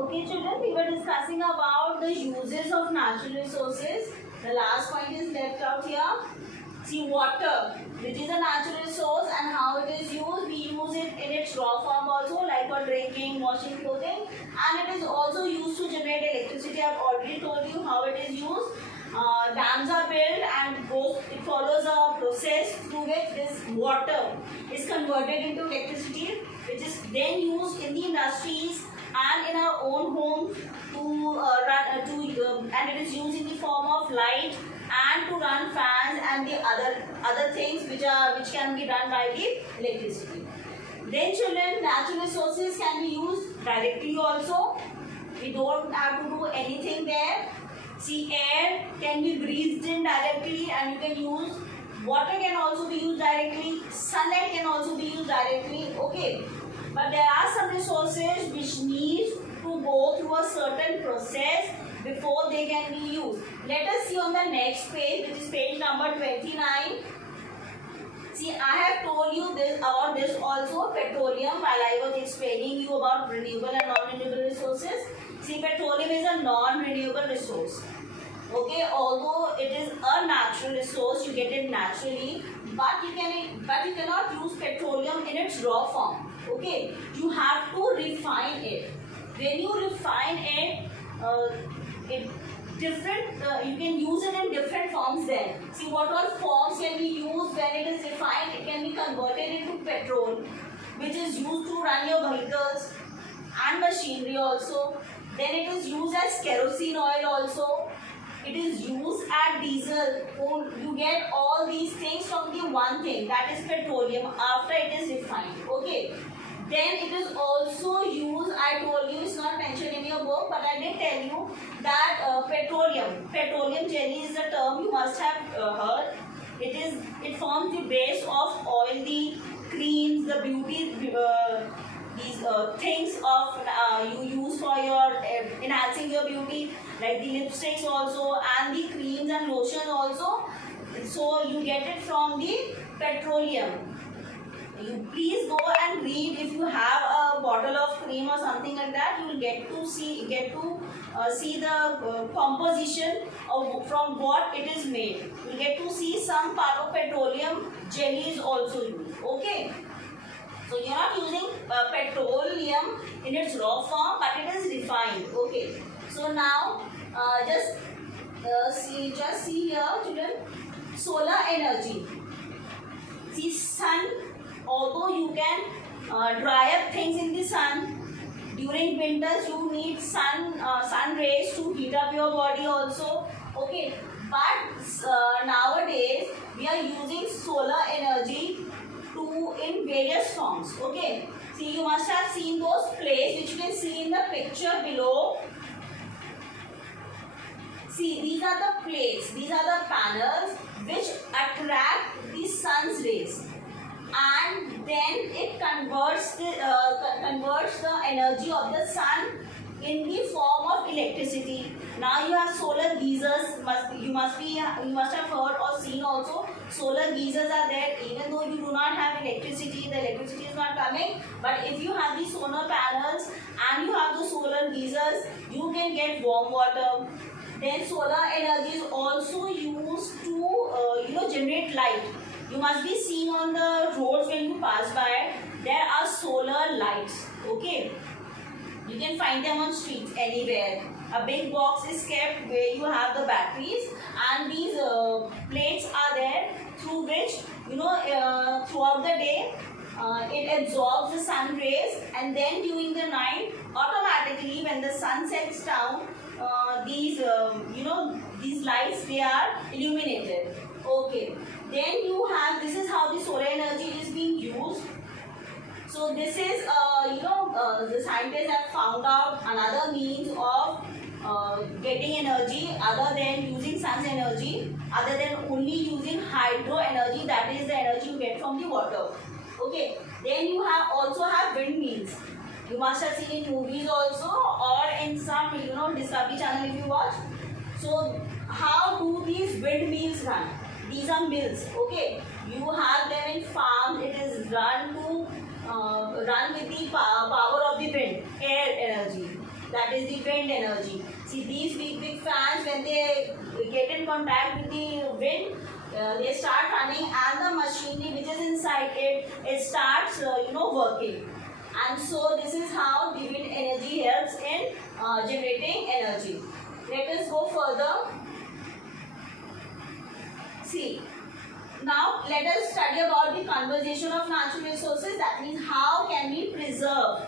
Okay, children, we were discussing about the uses of natural resources. The last point is left out here. See, water, which is a natural resource, and how it is used. We use it in its raw form also, like for drinking, washing clothing, and it is also used to generate electricity. I have already told you how it is used. Dams are built and it follows a process through which this water is converted into electricity, which is then used in the industries and in our own home and it is used in the form of light and to run fans and the other things which can be done by the electricity. Then children, natural resources can be used directly also. We don't have to do anything there. See, air can be breathed in directly and you can use. Water can also be used directly. Sunlight can also be used directly. Okay. But there are some resources which need to go through a certain process before they can be used. Let us see on the next page, which is page number 29. See, I have told you about this also, petroleum, while I was explaining you about renewable and non-renewable resources. See, petroleum is a non-renewable resource. Okay, although it is a natural resource, you get it naturally, but you cannot use petroleum in its raw form. Okay, you have to refine it. When you refine it, you can use it in different forms then. See, what all forms can be used when it is refined? It can be converted into petrol, which is used to run your vehicles and machinery also. Then it is used as kerosene oil also. It is used as diesel. You get all these things from the one thing, that is petroleum, after it is refined. Okay. Then it is also used, I told you, it's not mentioned in your book, but I did tell you that petroleum jelly is the term you must have heard. It forms the base of oil, the creams, the beauty, these things of you use for your enhancing your beauty, like the lipsticks also and the creams and lotions also. So you get it from the petroleum. You please go and read. If you have a bottle of cream or something like that, you will get to see the composition of from what it is made. You will get to see some part of petroleum jelly is also used. Okay. So you are not using petroleum in its raw form, but it is refined. Okay. So now just see here, children. Solar energy. See, sun. Although you can dry up things in the sun, during winters you need sun rays to heat up your body also. Okay, but nowadays we are using solar energy in various forms. Okay, see, you must have seen those plates which you can see in the picture below. See, these are the plates, these are the panels which attract the sun's rays. And then it converts the energy of the sun in the form of electricity. Now you have solar geysers. You must have heard or seen also. Solar geysers are there. Even though you do not have electricity, the electricity is not coming. But if you have the solar panels and you have the solar geysers, you can get warm water. Then solar energy is also used to generate light. You must be seen on the roads when you pass by. There are solar lights. Okay. You can find them on streets anywhere. A big box is kept where you have the batteries, and these plates are there through which throughout the day it absorbs the sun rays, and then during the night automatically when the sun sets down, these lights, they are illuminated. Okay. Then you have, this is how the solar energy is being used. So this is, the scientists have found out another means of getting energy other than using sun's energy, other than only using hydro energy, that is the energy you get from the water. Okay. Then you also have windmills. You must have seen in movies also, or in some Discovery Channel if you watch. So how do these windmills run? These are mills. Okay, you have them in farms. It is run with the power of the wind, air energy. that is the wind energy. See, these big fans, when they get in contact with the wind, they start running, and the machinery which is inside it starts working. And so this is how the wind energy helps in generating energy. Let us go further. See, now let us study about the conservation of natural resources. That means how can we preserve?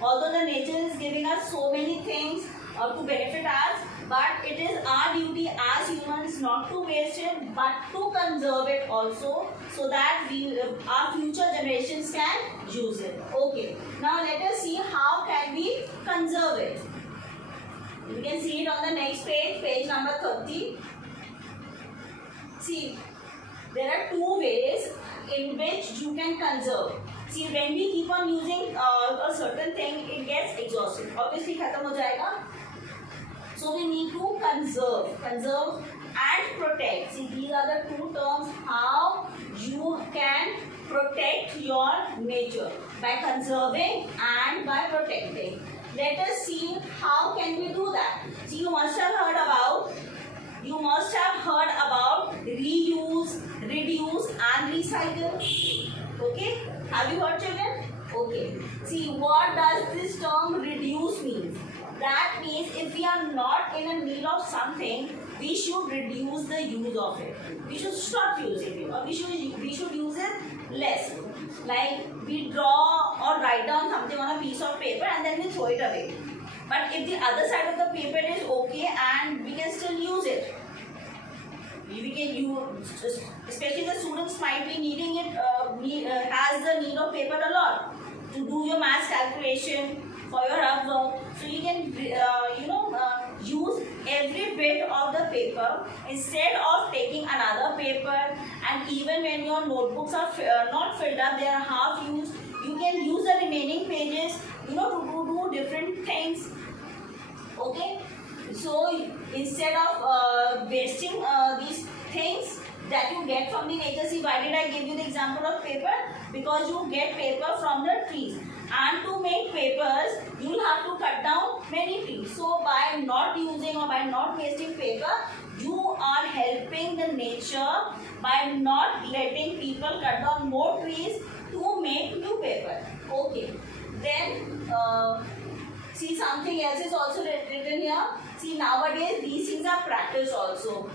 Although the nature is giving us so many things to benefit us, but it is our duty as humans not to waste it, but to conserve it also, so that our future generations can use it. Okay. Now let us see how can we conserve it. You can see it on the next page, page number 30. See, there are two ways in which you can conserve. See, when we keep on using a certain thing, it gets exhausted. Obviously, khatam ho jayega. So we need to conserve and protect. See, these are the two terms how you can protect your nature, by conserving and by protecting. Let us see how can we do that. See, you must have heard about reuse, reduce and recycle. Okay, have you heard, children? Okay. See, what does this term reduce mean? That means if we are not in a need of something, we should reduce the use of it. We should stop using it, or we should use it less. Like we draw or write down something on a piece of paper and then we throw it away. But if the other side of the paper is okay and we can still use it, we can use, especially the students might be needing it, has the need of paper a lot to do your maths calculation, for your rough work. So you can use every bit of the paper instead of taking another paper. And even when your notebooks are not filled up, they are half used, you can use the remaining pages to do different things. Okay, so instead of wasting these things that you get from the nature. See, why did I give you the example of paper? Because you get paper from the trees, and to make papers you will have to cut down many trees. So by not using or by not wasting paper, you are helping the nature by not letting people cut down more trees to make new paper. Okay, then see, something else is also written here. See, nowadays these things are practiced also,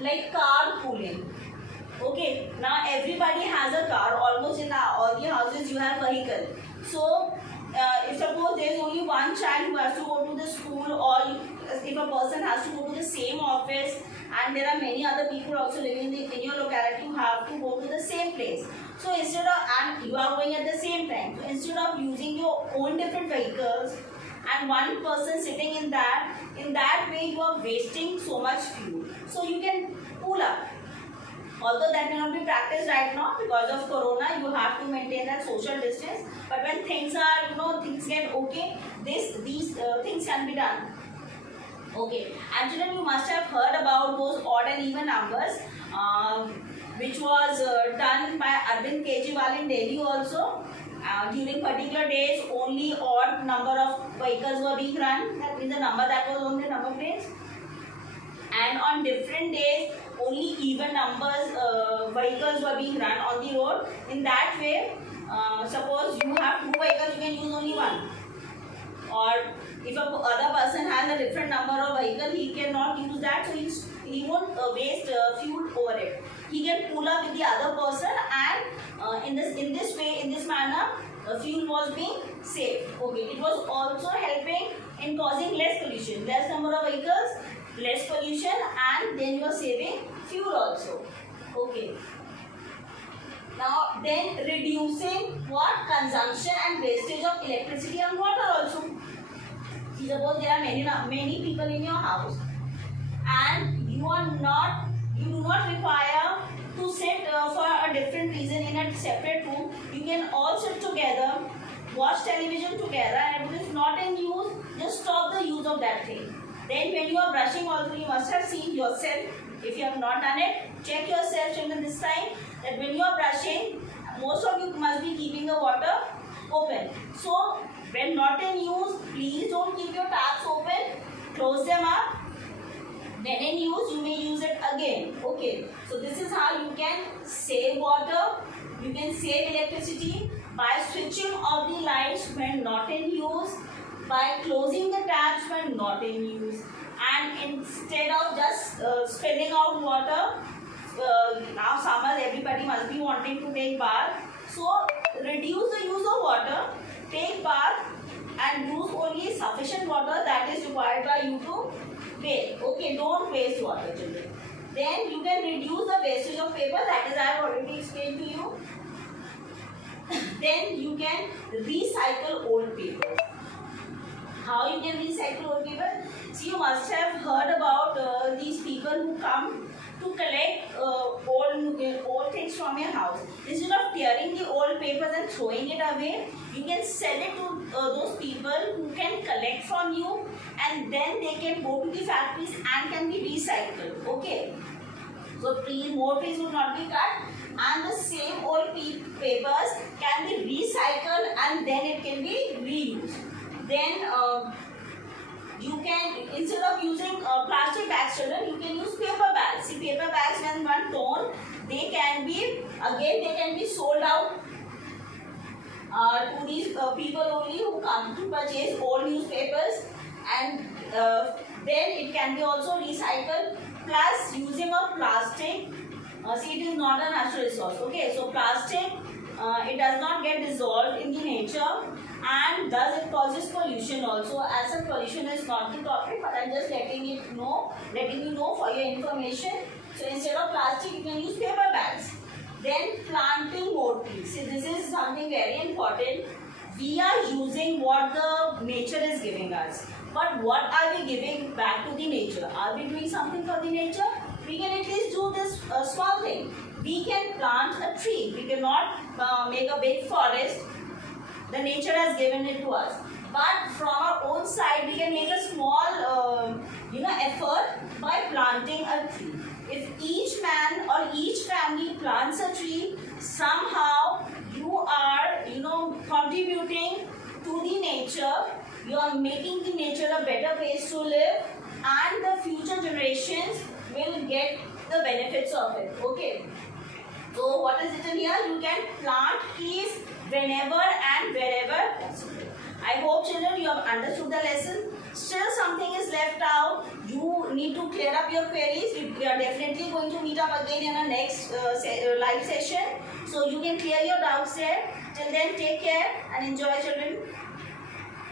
like carpooling. Okay, now everybody has a car. Almost in all the houses you have vehicle. So if suppose there is only one child who has to go to the school, or if a person has to go to the same office, and there are many other people also living in your locality who have to go to the same place. So instead of, and you are going at the same time, so instead of using your own different vehicles and one person sitting in that way you are wasting so much fuel. So you can pull up. Although that cannot be practiced right now because of corona, you have to maintain that social distance. But when things are, things get okay, these things can be done. Okay, and children, you must have heard about those odd and even numbers, which was done by Arvind Kejriwal in Delhi also. During particular days, only odd number of vehicles were being run. That means the number that was on the number plates. And on different days, only even numbers vehicles were being run on the road. In that way, suppose you have two vehicles, you can use only one. Or if a other person has a different number of vehicle, he cannot use that, so he won't waste fuel over it. He can pull up with the other person, and in this manner, fuel was being saved. Okay, it was also helping in causing less pollution, less number of vehicles, less pollution, and then you are saving fuel also. Okay. Now then, reducing what? Consumption and wastage of electricity and water also. See, suppose there are many people in your house, and you do not require to sit for a different reason in a separate room. You can all sit together, watch television together, and if it is not in use, just stop the use of that thing. Then when you are brushing also, you must have seen yourself. If you have not done it, check yourself children this time, that when you are brushing, most of you must be keeping the water open. So When not in use, please don't keep your taps open. Close them up. When in use, you may use it again. Okay. So this is how you can save water. You can save electricity by switching off the lights when not in use, by closing the taps when not in use, and instead of just spilling out water. Now summers, everybody must be wanting to take bath. So reduce the use of water, take bath, and use only sufficient water that is required by you to bathe. Okay, don't waste water, children. Then you can reduce the wastage of paper, that is I have already explained to you. Then you can recycle old paper. How you can recycle old paper? So you must have heard about these people who come to collect old things from your house. Instead of tearing the old papers and throwing it away, you can sell it to those people who can collect from you, and then they can go to the factories and can be recycled. Okay. So more trees will not be cut, and the same old papers can be recycled and then it can be reused. Then you can, instead of using plastic bags, children, you can use paper bags. See, paper bags, when one torn, they can be sold out to these people only who come to purchase old newspapers, and then it can be also recycled. Plus, using of plastic, see, it is not a natural resource. Okay, so plastic, it does not get dissolved in the nature, and thus it causes pollution also. As a pollution is not the topic, but I am just letting you know for your information. So instead of plastic, you can use paper bags. Then planting more trees. See, this is something very important. We are using what the nature is giving us, but what are we giving back to the nature? Are we doing something for the nature? We can at least do this small thing. We can plant a tree. We cannot make a big forest. The nature has given it to us. But from our own side, we can make a small, effort by planting a tree. If each man or each family plants a tree, somehow you are, contributing to the nature. You are making the nature a better place to live, and the future generations will get the benefits of it. Okay. So what is written here? You can plant trees whenever and wherever possible. I hope, children, you have understood the lesson. Still something is left out. You need to clear up your queries. We are definitely going to meet up again in our next live session. So you can clear your doubts there. Till then, take care and enjoy, children.